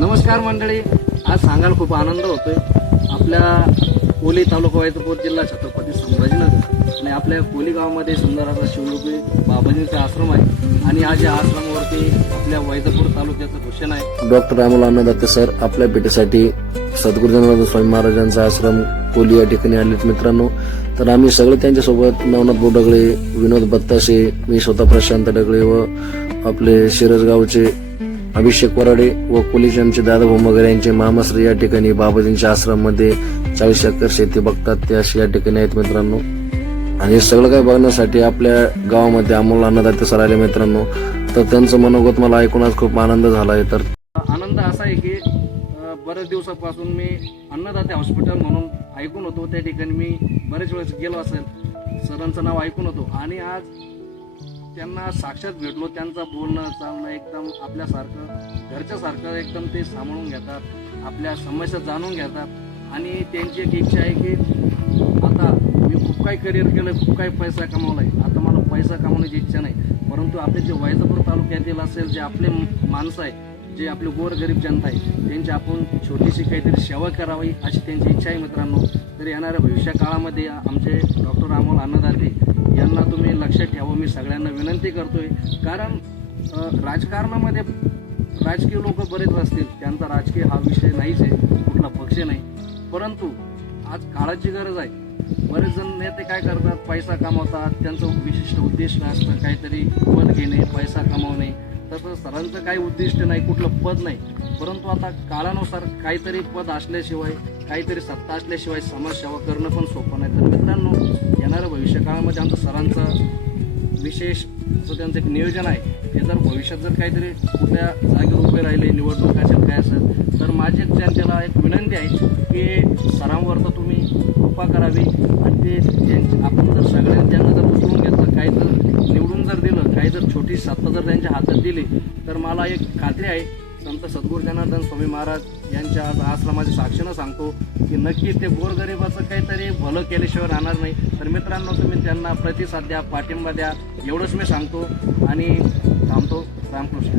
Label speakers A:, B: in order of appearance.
A: नमस्कार मंडळी. आज सांगायला खूप आनंद होतोय. आपल्या कोली तालुका वैद्यपूर जिल्हा छत्रपती संभाजीनगर आणि आपल्या कोली गावामध्ये सुंदर असा शिवरूपी बाबाजींचा आश्रम आहे. आणि आज या आश्रमावरती आपल्या वैद्यपूर तालुक्याचं भूषण आहे.
B: डॉक्टर रामोल अन्नदाते सर आपल्या भेटीसाठी सद्गुरू स्वामी महाराजांचा आश्रम कोली या ठिकाणी आलेत मित्रांनो. तर आम्ही सगळे त्यांच्यासोबत नवनाथ बोडगळे विनोद बत्ताशे मी स्वतः प्रशांत डगळे व आपले शिरसगावचे अभिषेक वराडे व कोलीचे आमचे दादा वगैरे यांचे मामाश्री या ठिकाणी बाबाजींच्या आश्रममध्ये चाळीस एकर शेती बघतात. ते असे या ठिकाणी आहेत मित्रांनो. आणि हे सगळं काही बघण्यासाठी आपल्या गावामध्ये अमोल अन्नदाते सर आले मित्रांनो. तर त्यांचं मनोगत मला ऐकून आज खूप आनंद झाला आहे तर
A: आनंद असा आहे की बऱ्याच दिवसापासून मी अन्नदाते हॉस्पिटल म्हणून ऐकून होतो. त्या ठिकाणी मी बरेच वेळेस गेलो असेल. सरांचं नाव ऐकून होतो. आणि आज त्यांना साक्षात भेटलो त्यांचं बोलणं चालणं एकदम आपल्यासारखं घरच्यासारखं एकदम ते सांभाळून घेतात आपल्या समस्या जाणून घेतात. आणि त्यांची एक इच्छा आहे की आता मी खूप काही करिअर केलं खूप काही पैसा कमावला आहे आता मला पैसा कमावण्याची इच्छा नाही. परंतु आपले जे वैजापूर तालुक्यातील असेल जे आपले माणसं आहे जे आपले गोरगरीब जनता आहे त्यांची आपण छोटीशी काहीतरी सेवा करावी अशी त्यांची इच्छा आहे मित्रांनो. तर येणाऱ्या भविष्य काळामध्ये आमचे डॉक्टर अमोल अन्नदाते यांना तुम्ही लक्षात ठेवा मी सगळ्यांना विनंती करतोय. कारण राजकारणामध्ये राजकीय लोक बरेच असतील. त्यांचा राजकीय हा विषय नाहीच आहे. कुठला पक्ष नाही. परंतु आज काळाची गरज आहे. बरेच जण नेते काय करतात? पैसा कमावतात. त्यांचं विशिष्ट उद्दिष्ट असतं. काहीतरी पद घेणे पैसा कमावणे. तसं सरांचं काही उद्दिष्ट नाही कुठलं पद नाही. परंतु आता काळानुसार काहीतरी पद असल्याशिवाय काहीतरी सत्ता असल्याशिवाय समाजसेवा करणं पण सोपं नाही. तर मित्रांनो भविष्य काळामध्ये आमचं सरांचं विशेष असं त्यांचं एक नियोजन आहे ते जर भविष्यात जर काहीतरी कुठल्या जागेवर उभे राहिले निवडणूक असेल काय असेल तर माझी त्यांच्याला जनतेला एक विनंती आहे की सरांवर तर तुम्ही कृपा करावी आणि ते त्यांचे आपण जर सगळ्यांनी त्यांना जर उचलून घेतलं काही जर निवडून जर दिलं काही जर छोटी सत्ता जर त्यांच्या हातात दिली तर मला एक खात्री आहे संत सद्गुरू जनार्दन स्वामी महाराज यांच्या आज आश्रमाच्या साक्षीनं सांगतो की नक्की ते गोरगरिबाचं काहीतरी भलं केल्याशिवाय राहणार नाही. तर मित्रांनो तुम्ही त्यांना प्रतिसाद द्या पाठिंबा द्या एवढंच मी सांगतो. आणि थांबतो. रामकृष्ण.